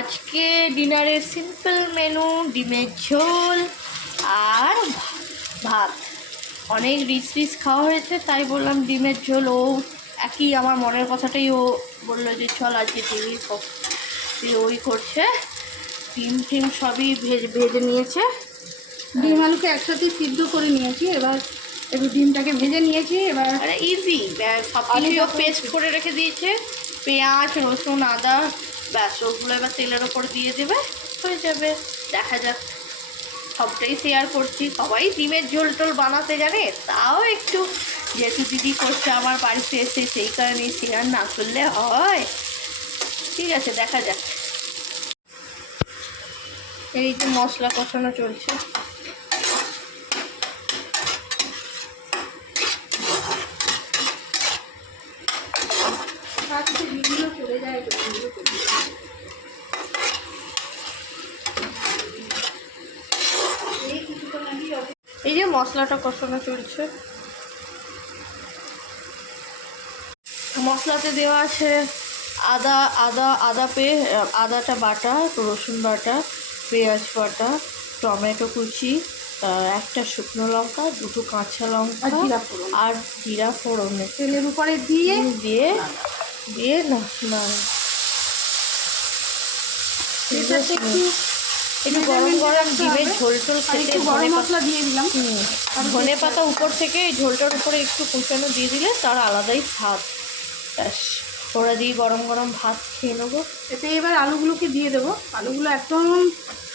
আজকে ডিনারের simple menu, ডিমের ঝোল আর ভাত। অনেক রিচ খাওয়া হয়েছে, তাই বললাম ডিমের ঝোল। ও একই আমার মনের কথাটাই ও বললো যে চল আজকে ডিমই ওই করছে। ডিম সবই ভেজে নিয়েছে। ডিম আলুকে একসাথে সিদ্ধ করে নিয়েছি, এবার একটু ডিমটাকে ভেজে নিয়েছি। এবার ইজি, সব কিছু পেস্ট করে রেখে দিয়েছে, পেঁয়াজ রসুন আদা, ব্যাস ওগুলো এবার তেলের ওপর দিয়ে দেবে, হয়ে যাবে। দেখা যাক, সবটাই শেয়ার করছি। সবাই ডিমের ঝোল টোল বানাতে জানে, তাও একটু যেহেতু দিদি করছে আমার বাড়িতে এসে, সেই কারণে শেয়ার না করলে হয়। ঠিক আছে, দেখা যাক। এই তো মশলা কষানো চলছে। চলে যায়। এই যে মশলাটা কষানো চলছে, মশলাতে দেওয়া আছে আদাটা বাটা, রসুন বাটা, পেঁয়াজ বাটা, টমেটো কুচি, একটা শুকনো লঙ্কা, দুটো কাঁচা লঙ্কা আর জিরা ফোড়ন তেলের উপরে দিয়ে দিয়ে দিয়ে না একটু গরম গরম ডিমের ঝোল টোল খেতে গরম মশলা দিয়ে দিলাম। ধনে পাতা উপর থেকে এই ঝোলটার উপরে একটু কুচানো দিয়ে দিলে তার আলাদাই স্বাদ। ব্যাস, ওরা দিয়ে গরম গরম ভাত খেয়ে নেবো। এতে এবার আলুগুলোকে দিয়ে দেবো। আলুগুলো একদম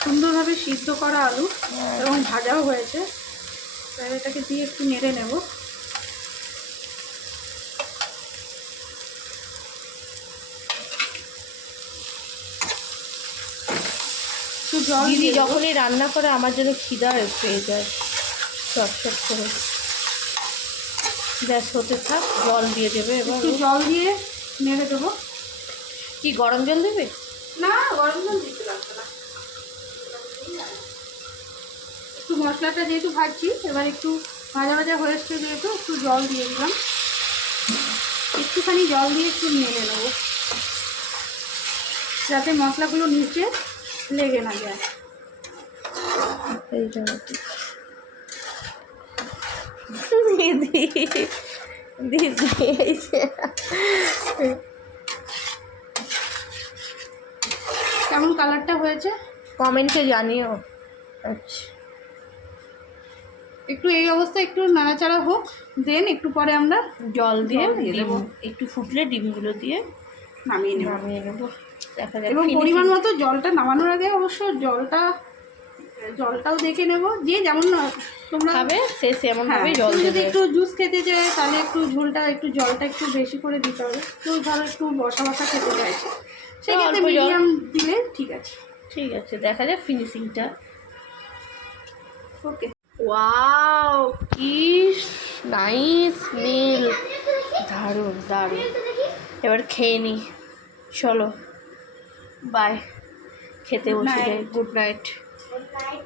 সুন্দরভাবে সিদ্ধ করা আলু এবং ভাজাও হয়েছে। এবার এটাকে দিয়ে একটু নেড়ে নেব। দিদি যখনই রান্না করে আমার জন্য খিদা পেয়ে যায়, চটচট করে। ব্যাস হতে থাক, জল দিয়ে দেবে এবার। একটু জল দিয়ে নেড়ে দেবো। কি গরম জল দেবে? না, গরম জল দিতে লাগবে না। একটু মশলাটা যেহেতু ভাজছি, এবার একটু ভাজা ভাজা হয়ে এসছে যেহেতু একটু জল দিয়ে দিলাম। একটুখানি জল দিয়ে একটু নেড়ে নেবো, যাতে মশলাগুলো নিচে লেগে না যায়। এই জন্য দিদি কেমন কালারটা হয়েছে কমেন্টে জানিও। আচ্ছা, একটু এই অবস্থায় একটু নাড়াচাড়া হোক, দেন একটু পরে আমরা জল দিয়ে দেবো। একটু ফুটলে ডিমগুলো দিয়ে নামিয়ে নেবো। দেখা যাক। এবং পরিমাণ মতো জলটা নামানোর আগে অবশ্য জলটাও দেখে নেব, যে যেমন তোমরা খাবে সে সেমনভাবে জল যদি দেবে। একটু জুস খেতে চায় তাহলে একটু জলটা একটু বেশি করে দিতে হবে। কেউ ধরো একটু বসা খেতে চাইছে, সেক্ষেত্রে মিডিয়াম দিলে ঠিক আছে। ঠিক আছে, দেখা যাক ফিনিশিংটা। ওকে। ওয়াও, কি নাইস স্মেল, দারুণ দারুণ। এবার খেয়ে নি, চলো বাই, খেতে বসে যাই। Good night.